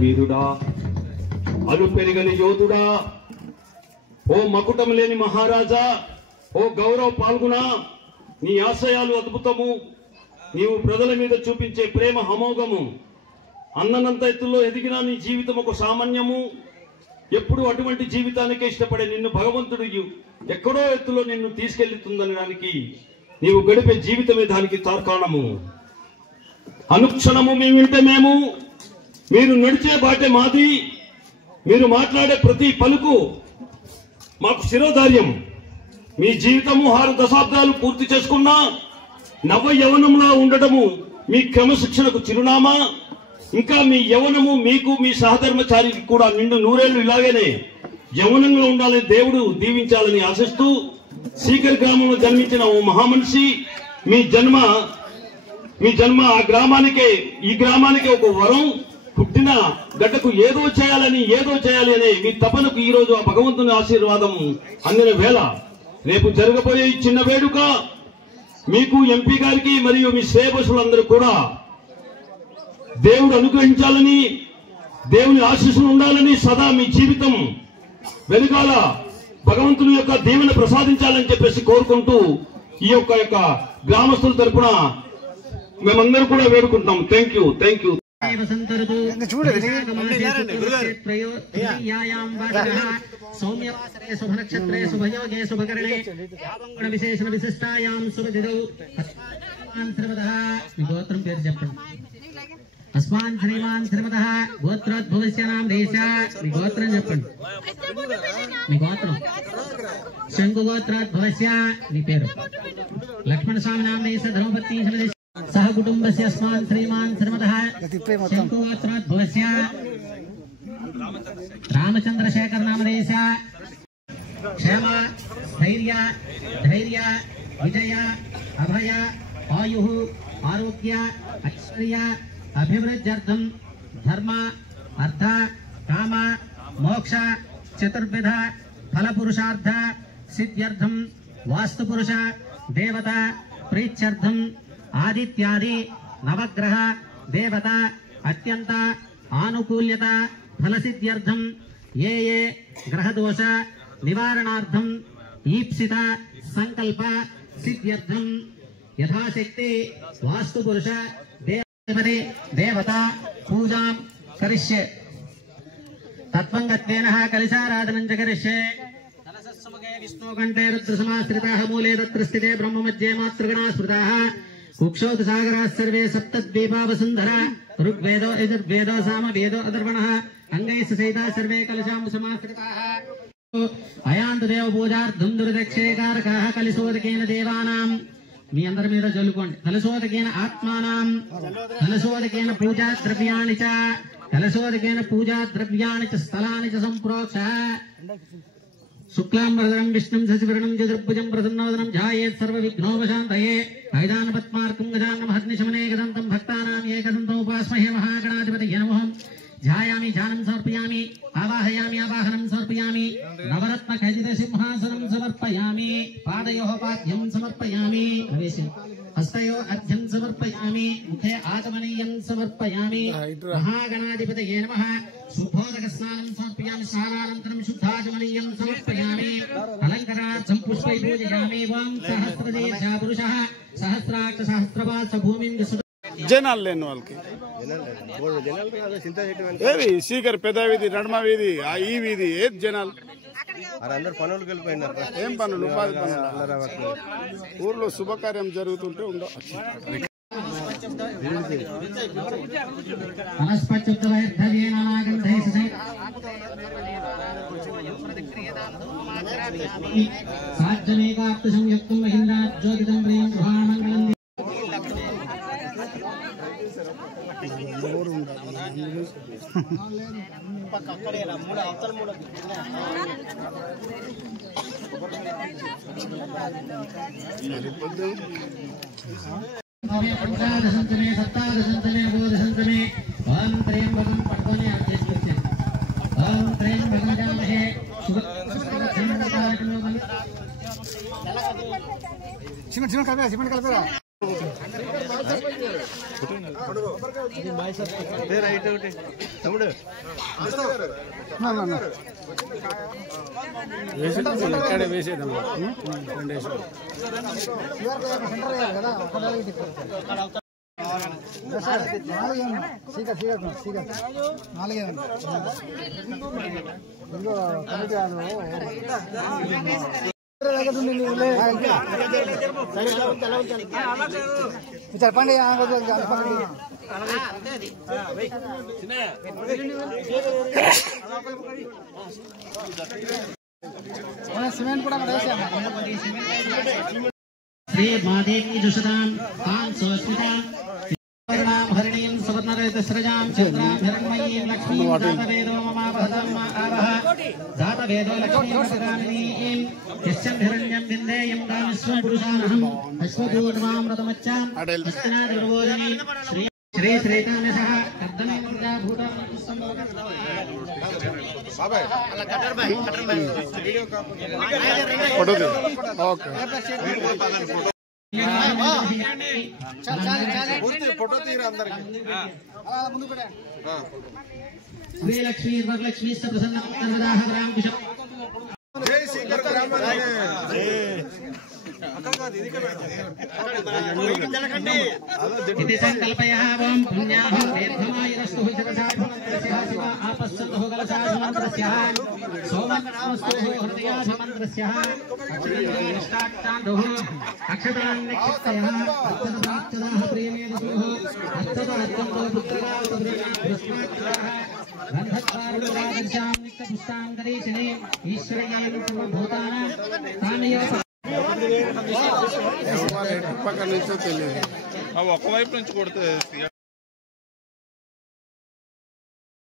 వీరుడా, అలు పెరిగని యోధుడా, ఓ మకుటం లేని మహారాజా, ఓ గౌరవ పాల్గొన, నీ ఆశయాలు అద్భుతము. నీవు ప్రజల మీద చూపించే ప్రేమ అమోఘము. అన్ననంత ఎత్తుల్లో ఎదిగిన నీ జీవితం ఒక సామాన్యము. ఎప్పుడు అటువంటి జీవితానికే ఇష్టపడే నిన్ను భగవంతుడు ఎక్కడో ఎత్తులో నిన్ను తీసుకెళ్తుందనడానికి నీవు గడిపే జీవితమే దానికి తార్కాణము. అనుక్షణము మీ వింటే మేము, మీరు నడిచే బాటే మాది, మీరు మాట్లాడే ప్రతి పలుకు మాకు శిరోధార్యం. మీ జీవితము 6 దశాబ్దాలు పూర్తి చేసుకున్నా నవ యవనంలో ఉండటము మీ క్రమశిక్షణకు చిరునామా. ఇంకా మీ యవనము మీకు, మీ సహధర్మచారికి కూడా నిండు 100 ఏళ్లు ఇలాగేనే యవనంలో ఉండాలని దేవుడు దీవించాలని ఆశిస్తూ, సీకర్ గ్రామంలో జన్మించిన ఓ మహామనిషి, మీ జన్మ ఆ గ్రామానికే, ఈ గ్రామానికే ఒక వరం. పుట్టిన గడ్డకు ఏదో చేయాలి అనే మీ తపనకు ఈ రోజు ఆ భగవంతుని ఆశీర్వాదం అందిన వేళ, రేపు జరగబోయే ఈ చిన్న వేడుక మీకు, ఎంపీ గారికి మరియు మీ శ్రేయబసులందరూ కూడా దేవుడు అనుగ్రహించాలని, దేవుని ఆశీస్సులు ఉండాలని, సదా మీ జీవితం వెనుకాల భగవంతుని యొక్క దీవెన ప్రసాదించాలని చెప్పేసి కోరుకుంటూ ఈ యొక్క గ్రామస్తుల తరపున మేమందరూ కూడా వేడుకుంటాం. Thank you. సౌమ్యవాసరే శుభనక్షత్రే శుభయోగే శుభకరణే విశేషణ విశిష్టాయాం శుభదిదౌ గోత్రం పేరు చెప్పండి. అస్మాన్ శ్రీమాన్ శ్రీమతః గోత్రోద్భవస్య నామ దేశ. మీ గోత్రం చెప్పండి. మీ గోత్రం శంకు గోత్రోద్భవస్య. మీ పేరు లక్ష్మణ స్వామి నామ దేశ ధర్మపత్ని సహ కుటుంబస్య అస్మాన్ శ్రీమాన్ శ్రీమతః శంకు గోత్రోద్భవస్య రామచంద్రశేఖర్ నామదేశ. క్షేమ ధైర్య విజయ అభయ ఆయు ఆరోగ్య ఐశ్వర్య అభివృద్ధ్యర్థం ధర్మ అర్థ కామ మోక్ష చతుర్విధ ఫలపురుషార్థ సిద్ధ్యర్థం వాస్తుపురుష దేవత ప్రీత్యర్థం ఆదిత్యాది నవగ్రహ దేవత అత్యంత ఆనుకూల్యత ఫలసిద్ధ్యర్థం ఏ గ్రహదోష నివారణార్థం ఈప్సిత సంకల్ప సిద్ధ్యర్థం యథాశక్తి వాస్తుపురుష దేవత పూజాం కరిష్యే. తత్వంగత్వేన కలిశారాధనం చ కరిష్యే. కలశస్సముఖే విష్ణుకంఠే రుద్రసమాశ్రితాః మూలే తత్ర స్థితే బ్రహ్మమధ్యే మాతృగణాః స్మృతాః. కుక్షోత్ సాగరాः సర్వే సప్తద్వీపా వసుంధరా. ఋగ్వేదో యజుర్వేదో సామవేదో అథర్వణః. అంగైః సహితాः సర్వే కలశాం సమాశ్రితాః. అయాంతు దేవ పూజార్థం దుర్దక్షేకారకాః కలిశోదకేన దేవానాం. మీ అందరి మీద చల్లుకోండి. కలశోదకేన ఆత్మానాం కలశోదకేన పూజా ద్రవ్యాణి చ స్థలాని చ సంప్రోక్ష. శుక్లాంబరధరం విష్ణుం శశివర్ణం చతుర్భుజం ప్రసన్నవదనం ధ్యాయేత్ సర్వవిఘ్నోపశాంతయే. ఐదాన పద్మార్కం గజానన మహర్నిశమనే గదంతం భక్తానాం ఏకదంతం ఉపాస్మహే మహాగణాధిపతయే నమః. ధ్యాయామి ధ్యానం సమర్పయామి. ఆవాహయామి ఆవాహనం సమర్పయామి. నవరత్న ఖచిత సింహాసనం సమర్పయామి. పాదయోః పాద్యం సమర్పయామి. హస్తయో అర్ఘ్యం సమర్పయామి. ముఖే ఆచమనీయం సమర్పయామి. మహాగణాధిపతయే నమః. శుద్ధోదక స్నానం సమర్పయామి. స్నానానంతరం శుద్ధాచమనీయం సమర్పయామి. అలంకరార్థం పుష్పై పూజయామి. ఓం సహస్రదేశ పురుషః సహస్రాక్ష సహస్రపాశ భూమిం జనాలు లేని వాళ్ళకి ఏది సీకర్ పెద్ద వీధి, నడమ వీధి, ఈ వీధి, ఏది జనాలు అందరు పనులకు వెళ్ళిపోయినారు. ఏం పనులు? ఉపాధి పనులు. ఊర్లో శుభకార్యం జరుగుతుంటే ఉండవు. पंचादशंतमे सप्तादशंतमे बोधशंतमे ओम त्र्यंबकं पठने अध्यक्षस्य ओम त्र्यंबकं जामहे చిన్న చిన్న కలిపేరా రైట్ ఒకటి తమ్ముడు ఇక్కడే వేసేద్దాం చెప్పండి సిమెంట్ కూడా శ్రీ మాదేవి జుషతాం తాం సోస్మితాం హరిణీం సువర్ణరజతస్రజాం చంద్రాం హిరణ్మయీం లక్ష్మీం జాతవేదో మమావహతం ఆవహ జాతవేదో లక్ష్మీం యస్యం హిరణ్యం విందేయం కామస్వం పురుషానహం అశ్వదూర్వామృతమచ్చాం హస్తనాదిర్వోజని శ్రీ శ్రీ శ్రీకామేశః కర్దమే ముర్జా భూతం ఫోటో తీరా అందరికి శ్రీ లక్ష్మీ వరలక్ష్మీ ప్రసన్న రామకృష్ణ ఇది సంకల్పయావం పుణ్యాః దీర్ఘమాయురస్తు జగదాభిమంత్రస్య శివ ఆపస్సతు గలసాభిమంత్రస్య సోమనామస్తు హృదయాభిమంత్రస్య అక్షరాష్టాక్తాండుః అక్షరాన్నిక్షిప్తయః అత్తదాత్తదాః ప్రియమేదసుః అత్తదాత్తంతో పుత్రకాతప్రియమేదస్మాత్రాః గంధద్వారుణాదర్శాం నిత్యపుష్టాం దరీశినే ఈశ్వరయేన సర్వభూతానాం తామేవ పక్కన నుంచో తెలియదు ఒకవైపు నుంచి కొడితే